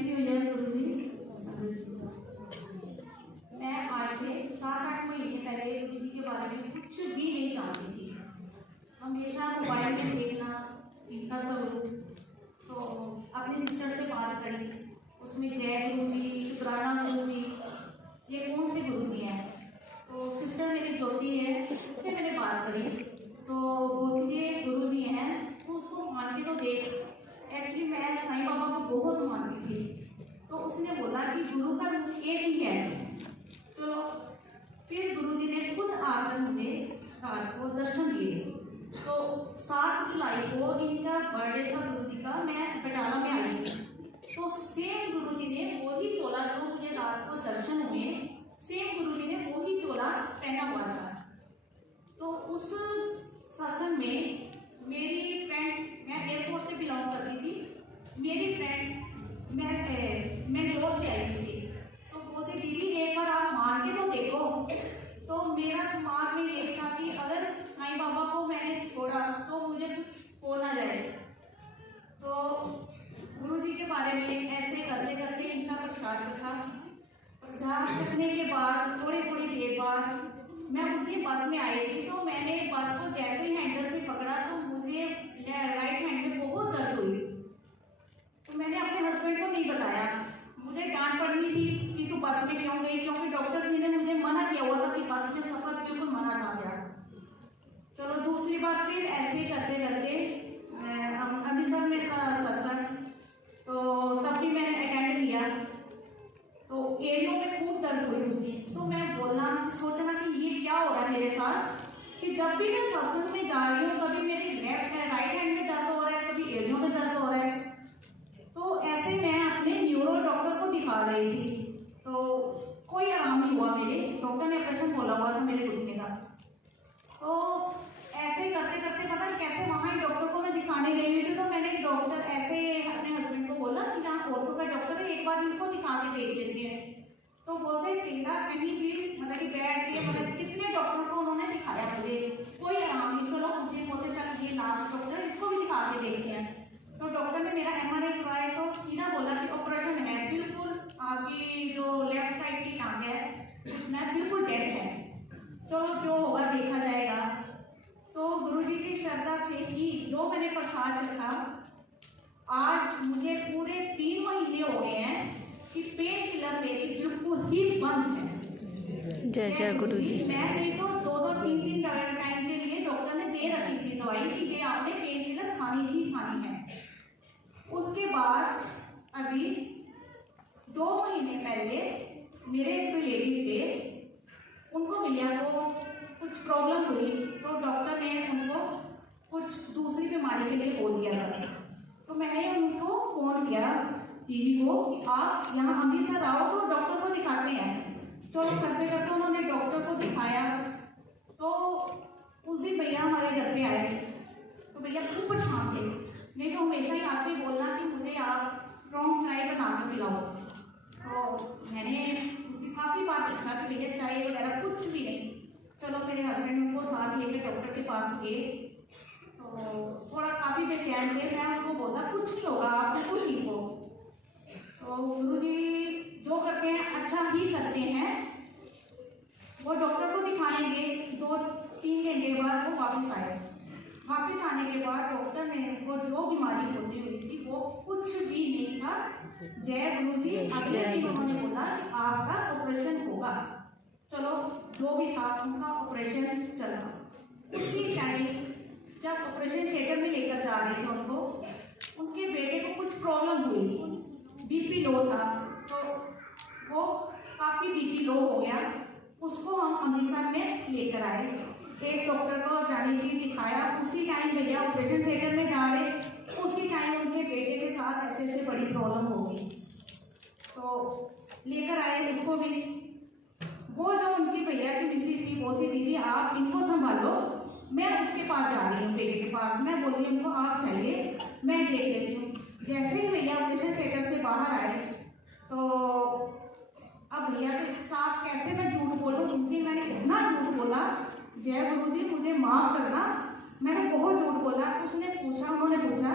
Happy new year गुरु जी। मैं आज से 7-8 महीने पहले गुरु जी के बारे में कुछ भी नहीं जानती थी। हमेशा मोबाइल में देखना इनका स्वरूप, तो अपनी सिस्टर से बात करी, उसमें जय गुरु जी, शुक्राना गुरु जी, ये कौन से गुरु जी हैं। तो सिस्टर मेरी ज्योति है, उससे मैंने बात करी, तो बोलती ये गुरु जी हैं, तो उसको मानती तो देख। एक्चुअली मैं साईं बाबा को बहुत मानती थी, तो उसने बोला कि गुरु का एक ही है। चलो, फिर गुरु जी ने खुद आकर मुझे रात को दर्शन दिए। तो 7 जुलाई को इनका बर्थडे था गुरु जी का, मैं बटाला में आई थी। तो सेम गुरु जी ने वही चोला जो मुझे रात को दर्शन हुए, सेम गुरु जी ने वही चोला पहना हुआ था। तो उस सत्संग में मेरी फ्रेंड, मैं एयरफोर्स से बिलोंग करती थी, मेरी फ्रेंड मैं मैंगलोर से आई थी, तो बोलती दीदी एक बार आप मान के तो देखो। तो मेरा दिमाग में ये था कि अगर साईं बाबा को मैंने छोड़ा तो मुझे कुछ हो ना जाए। तो गुरु जी के बारे में ऐसे करते करते इनका प्रसाद चखा। प्रसाद चखने के बाद थोड़ी देर बाद मैं उसकी बस में आई थी। तो मैंने बस को जैसे ही हैंडल से पकड़ा तो मुझे राइट हैंड में बहुत दर्द हुई। तो मैंने अपने हस्बैंड को नहीं बताया, मुझे डांट पड़नी थी कि तू बस में क्यों गई, क्योंकि डॉक्टर जी ने मुझे मना किया हुआ था कि बस में सफर बिल्कुल मना था गया। चलो, दूसरी बार फिर ऐसे करते करते अमृतसर में था सत्संग, तो तब भी मैंने अटेंड किया। तो एड़ियों में खूब दर्द हुई मुझे। तो मैं सोचना कि ये क्या हो रहा है मेरे साथ, कि जब भी मैं सत्संग में जा रही हूँ कभी मेरी राइट हैंड में दर्द हो रहा है, कभी एड़ियों में दर्द हो रहा है। तो ऐसे मैं अपने न्यूरो डॉक्टर को दिखा रही थी, तो कोई आराम नहीं हुआ। मेरे डॉक्टर ने ऑपरेशन बोला हुआ था मेरे घुटने का। तो ऐसे करते करते पता नहीं कैसे वहाँ ही डॉक्टर को मैं दिखाने गई हुई थी। तो मैंने डॉक्टर ऐसे अपने हस्बैंड को बोला कि यहाँ ऑर्थो का डॉक्टर है, एक बार इनको दिखा के देख लेते हैं। तो बोलते तेरा कहीं भी मतलब कि बैठ के मतलब कितने डॉक्टर को उन्होंने दिखाया, मुझे कोई आराम नहीं। चलो, मुझे बोलते चल ये लास्ट डॉक्टर, इसको भी दिखा के देखते हैं। तो डॉक्टर ने मेरा MRI करवाया, तो सीधा बोला कि ऑपरेशन है, बिल्कुल आपकी जो लेफ्ट साइड की टांग है ना बिल्कुल डेड है। चलो, जो होगा देखा जाएगा। तो गुरुजी की श्रद्धा से ही जो मैंने प्रसाद चखा, आज मुझे पूरे 3 महीने हो गए हैं कि पेन किलर मेरी बिल्कुल ही बंद है। जय जय गुरु जी। मैं नहीं तो 2-3 टाइम के लिए डॉक्टर ने दे रखी थी दवाई कि ये आपने पेन किलर खानी ही खानी है। उसके बाद अभी 2 महीने पहले मेरे एक रिलेटिव थे, उनको भैया को कुछ प्रॉब्लम हुई, तो डॉक्टर ने उनको कुछ दूसरी बीमारी के लिए बोल दिया था। तो मैंने उनको फोन किया टीवी को, आप यहाँ अमृतसर आओ तो डॉक्टर को दिखाते हैं। तो करते करते उन्होंने डॉक्टर को दिखाया। तो उस दिन भैया हमारे घर पे आए, तो भैया खूब परेशान थे। मैं तो हमेशा ही आके बोलना कि मुझे आप स्ट्रॉन्ग चाय बना के पिलाओ। तो मैंने उसकी काफ़ी बार पूछा कि भैया चाय वगैरह कुछ भी नहीं। चलो, मेरे हस्बैंड उनको साथ लेकर डॉक्टर के पास गए, तो थोड़ा काफ़ी बेचैन थे। मैं उनको बोला कुछ नहीं होगा, आप बिल्कुल ठीक हो। तो गुरुजी जो करते हैं अच्छा ही करते हैं। वो डॉक्टर को दिखाने गए, 2-3 घंटे बाद वो वापस आए। वापस आने के बाद डॉक्टर ने उनको जो बीमारी होती हुई थी वो कुछ भी नहीं था। जय गुरु जी। अगले दिन उन्होंने बोला कि आपका ऑपरेशन होगा। चलो, जो भी था उनका ऑपरेशन चला। उसी टाइम जब ऑपरेशन थिएटर में लेकर जा रहे थे उनको, उनके बेटे को कुछ प्रॉब्लम हुई, BP लो था। तो वो काफ़ी BP लो हो गया, उसको हम अमृतसर में लेकर आए। एक डॉक्टर को जाने के लिए दिखाया। उसी टाइम भैया ऑपरेशन थिएटर में जा रहे, उसी टाइम उनके बेटे के साथ ऐसे बड़ी प्रॉब्लम हो गई। तो लेकर आए उसको भी। वो जो उनकी भैया की मिसेज थी बोलती दीदी आप इनको संभालो, मैं उसके पास जा रही हूँ बेटे के पास। मैं बोली उनको आप चाहिए, मैं देख लेती हूँ। जैसे ही भैया ऑपरेशन थिएटर से बाहर आए, तो अब भैया के साथ कैसे मैं झूठ बोलूँ। उस दिन मैंने इतना झूठ बोला, जय गुरु जी मुझे माफ़ करना, मैंने बहुत झूठ बोला। उन्होंने पूछा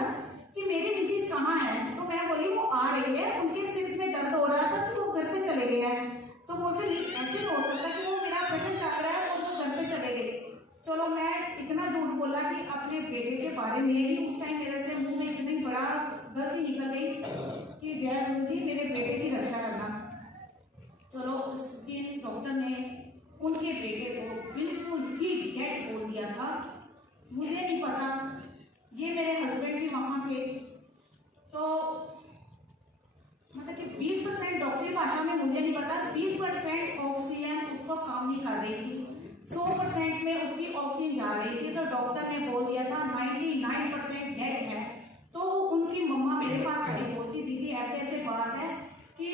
कि मेरी मिसेज कहाँ है। तो मैं बोली वो आ रही है, उनके सिर्फ जय गुरु जी मेरे बेटे की रक्षा करना। चलो उस दिन डॉक्टर ने उनके बेटे को बिल्कुल ही डेड बोल दिया था। मुझे नहीं पता, ये मेरे हस्बैंड भी वहाँ थे, तो मतलब कि 20% डॉक्टरी भाषा में मुझे नहीं पता, 20% ऑक्सीजन उसको काम नहीं कर रही थी, 100% में उसकी ऑक्सीजन जा रही थी। तो डॉक्टर ने बोल दिया था 99% डेड है। तो उनकी मम्मा मेरे पास आई, बोलती दीदी ऐसे ऐसे बात है कि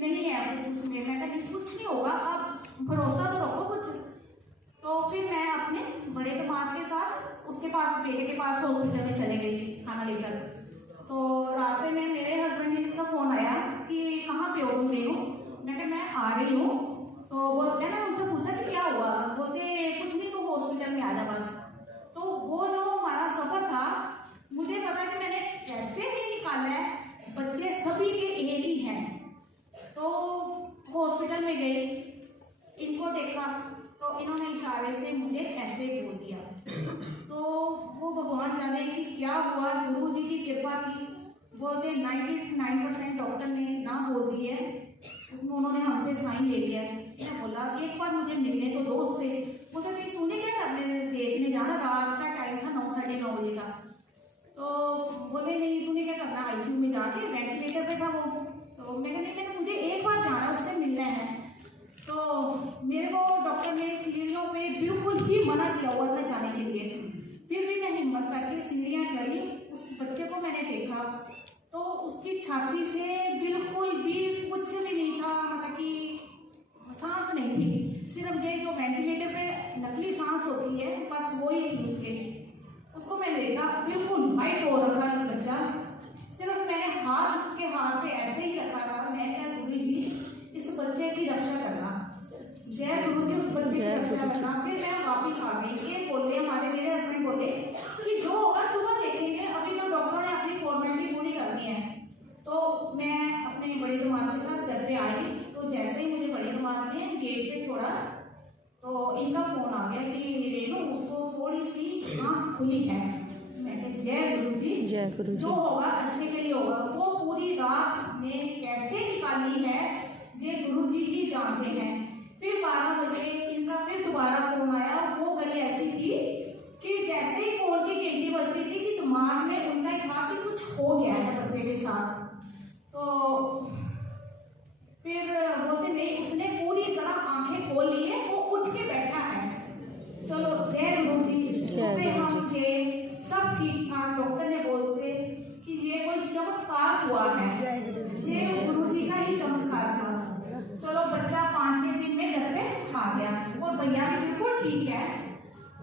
नहीं है कुछ उसमें। मैं कहती कुछ नहीं होगा, आप भरोसा तो रखो कुछ। तो फिर मैं अपने बड़े दामाद के साथ उसके पास, बेटे के पास हॉस्पिटल में चले गई खाना लेकर। तो रास्ते में मेरे हस्बैंड जी का फोन आया कि कहाँ पे हो तुम देखो। मैं कहा मैं आ रही हूँ। तो बोलते ना, उनसे पूछा कि क्या हुआ, बोलते कुछ नहीं तुम हॉस्पिटल में आ जा बस। तो वो जो हमारा सफर था, मुझे पता कि मैंने कैसे ही निकाला है, बच्चे सभी के एक ही हैं। तो हॉस्पिटल में गई, इनको देखा तो इन्होंने इशारे से मुझे ऐसे बोल दिया। तो वो भगवान जाने कि क्या हुआ, गुरु जी की कृपा थी। बोलते 99% डॉक्टर ने ना बोल दी है, उसमें उन्होंने हमसे साइन ले लिया है। मैंने बोला एक बार मुझे मिलने तो दो उससे। बोलते भाई तूने क्या करने देखने जाना, रात का टाइम था 9 साढ़े 9 बजे का। तो बोले नहीं तूने क्या करना, आईसीयू में जाके वेंटिलेटर पे था वो। तो मैं कहती मैंने मुझे एक बार जाना, उससे मिलना है। तो मेरे को डॉक्टर ने सीढ़ियों पे बिल्कुल ही मना किया हुआ था जाने के लिए, फिर भी मैं हिम्मत करके सीढ़ियाँ चढ़ी। उस बच्चे को मैंने देखा तो उसकी छाती से बिल्कुल भी कुछ भी नहीं था, मतलब कि सांस नहीं थी, सिर्फ ये जो वेंटिलेटर पे नकली सांस होती है बस वो ही थी उसके। उसको मैंने देखा बिल्कुल वाइट हो रखा था बच्चा, सिर्फ मैंने हाथ उसके हाथ पे ऐसे ही रखा था। मैं क्या गुरु जी इस बच्चे की रक्षा करना, जय गुरु जी उस बच्चे की रक्षा करना। फिर मैं वापिस आ गई। ये बोले हमारे, मेरे हस्बैंड बोले कि जो होगा सुबह देखेंगे, अभी तो डॉक्टर ने अपनी फॉर्मेलिटी पूरी करनी है। तो मैं अपने बड़े दामाद के साथ घर पे आई। तो जैसे ही मुझे बड़े दामाद ने गेट पे छोड़ा तो इनका फोन आ गया कि रेनू उसको थोड़ी सी आँख खुली है। मैंने जय गुरु जी, जय गुरु जी, जो होगा अच्छे के लिए होगा। वो पूरी रात ने कैसे निकाली है ये गुरु जी ही जानते हैं। फिर 12 बजे इनका फिर दोबारा फोन आया। वो घड़ी ऐसी थी कि जैसे ही फोन की घंटी बज रही थी कि दिमाग में उनका ही था कि कुछ हो गया है बच्चे के साथ। तो फिर बोलते नहीं, उसने पूरी तरह आंखें खोल ली है, वो उठ के बैठा है। चलो जय गुरु जी। तो हम थे सब ठीक था। डॉक्टर ने बोलते कि ये कोई चमत्कार हुआ है, ये गुरु जी का ही चमत्कार था। चलो बच्चा 5-6 दिन में घर पे आ गया और भैया भी बिल्कुल ठीक है।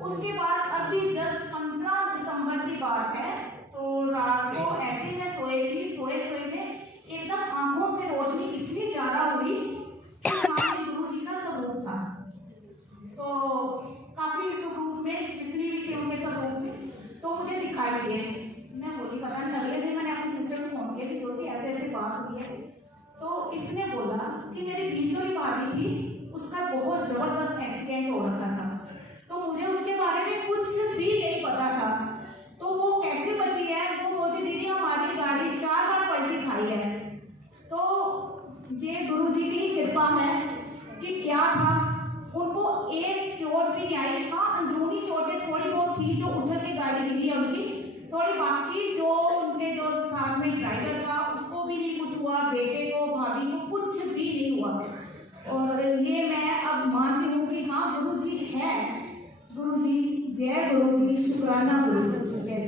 उसके बाद अभी जस्ट 15 दिसंबर की बात है। तो रात को ऐसे ही मैं सोए थी, सोए में एकदम आंखों से रोशनी इतनी ज्यादा हुई कि सामने गुरु जी का स्वरूप था। तो काफी स्वरूप में जितनी भी थे उनके स्वरूप में तो मुझे दिखाई दिए। मैं बोली पता नहीं, अगले दिन मैंने अपनी सिस्टर को फोन किया कि जो कि ऐसे ऐसे बात हुई है। तो इसने बोला कि मेरी बीच वाली भाभी थी, उसका बहुत जबरदस्त एक्सीडेंट हो रखा था। तो मुझे उसके बारे में कुछ भी नहीं पता था। तो वो कैसे बची है, वो बोलती दीदी हमारी गाड़ी 4 बार पलटी खाई है। तो ये गुरु जी की कृपा है कि क्या था, उनको एक चोट भी नहीं आई। हाँ अंदरूनी चोटें थोड़ी बहुत थी, जो उछल के गाड़ी गिरी है उनकी थोड़ी, बाकी जो उनके जो साथ में ड्राइवर था उसको भी नहीं कुछ हुआ, बेटे को भाभी को कुछ भी नहीं हुआ। और ये मैं अब मानती हूँ कि हाँ गुरु जी है। गुरु जी जय गुरु जी, शुक्राना गुरु। जय